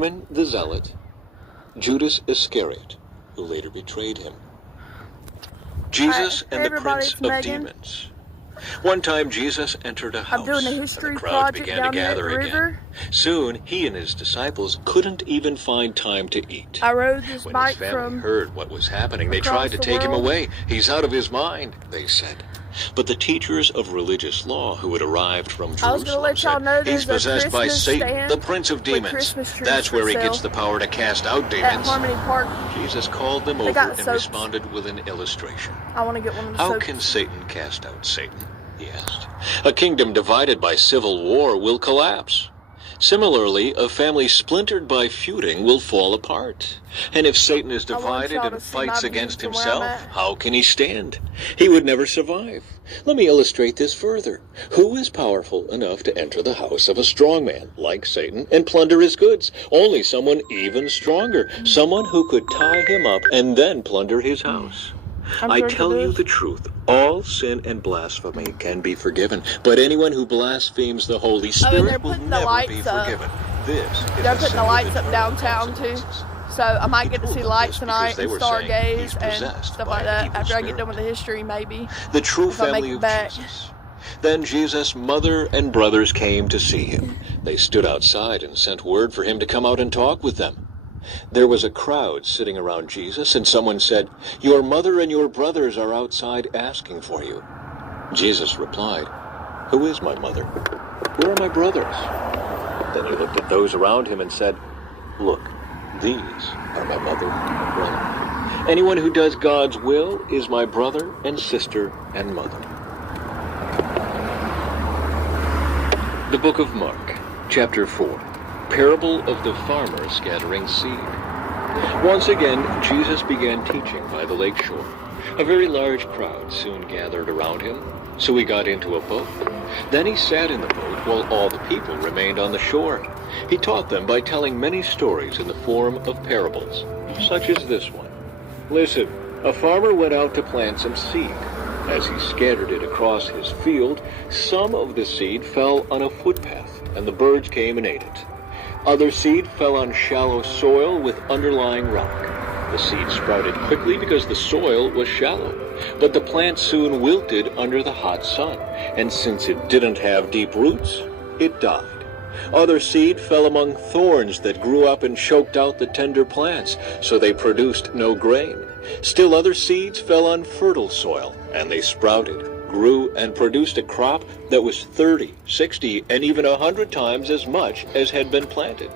Simon the Zealot, Judas Iscariot, who later betrayed him. Jesus and the Prince of Demons. One time Jesus entered a house, I'm doing a and history the crowd project began down to there at the gather again. river. Soon, he and his disciples couldn't even find time to eat. I rode this When bike his family from heard what was happening, they across tried to the take him world. away. He's out of his mind, they said. But the teachers of religious law who had arrived from I was Jerusalem gonna let y'all said, know he's there's a possessed by Christmas Satan, stand the Prince of with Demons. Christmas trees That's for where he sale gets the power to cast out at demons. Harmony Park. Jesus called them over got and soaps. responded with an illustration. I want to get one of the How soaps. can Satan cast out Satan? He asked. A kingdom divided by civil war will collapse. Similarly, a family splintered by feuding will fall apart. And if Satan is I want divided y'all and to see my fights view against from where himself, I'm at. how can he stand? He would never survive. Let me illustrate this further. Who is powerful enough to enter the house of a strong man like Satan and plunder his goods? Only someone even stronger. Someone who could tie him up and then plunder his house. I tell you the truth, all sin and blasphemy can be forgiven, but anyone who blasphemes the Holy Spirit they're will putting the never be lights up. forgiven. This is They're a putting the sin lights with up eternal downtown too. consequences. So I might get to He see told them lights this tonight because they and were saying stargaze he's and possessed stuff by like an that evil after I get spirit. done with the history maybe. The true if I make family it of back. Jesus. Then Jesus' mother and brothers came to see him. They stood outside and sent word for him to come out and talk with them. There was a crowd sitting around Jesus, and someone said, "Your mother and your brothers are outside asking for you." Jesus replied, "Who is my mother? Where are my brothers?" Then he looked at those around him and said, "Look, these are my mother and brother. Anyone who does God's will is my brother and sister and mother." The Book of Mark, Chapter 4, Parable of the Farmer Scattering Seed. Once again, Jesus began teaching by the lake shore. A very large crowd soon gathered around him, so he got into a boat. Then he sat in the boat while all the people remained on the shore. He taught them by telling many stories in the form of parables, such as this one. "Listen, a farmer went out to plant some seed. As he scattered it across his field, some of the seed fell on a footpath, and the birds came and ate it. Other seed fell on shallow soil with underlying rock. The seed sprouted quickly because the soil was shallow, but the plant soon wilted under the hot sun, and since it didn't have deep roots, it died. Other seed fell among thorns that grew up and choked out the tender plants, so they produced no grain. Still other seeds fell on fertile soil, and they sprouted, grew, and produced a crop that was 30, 60, and even 100 times as much as had been planted.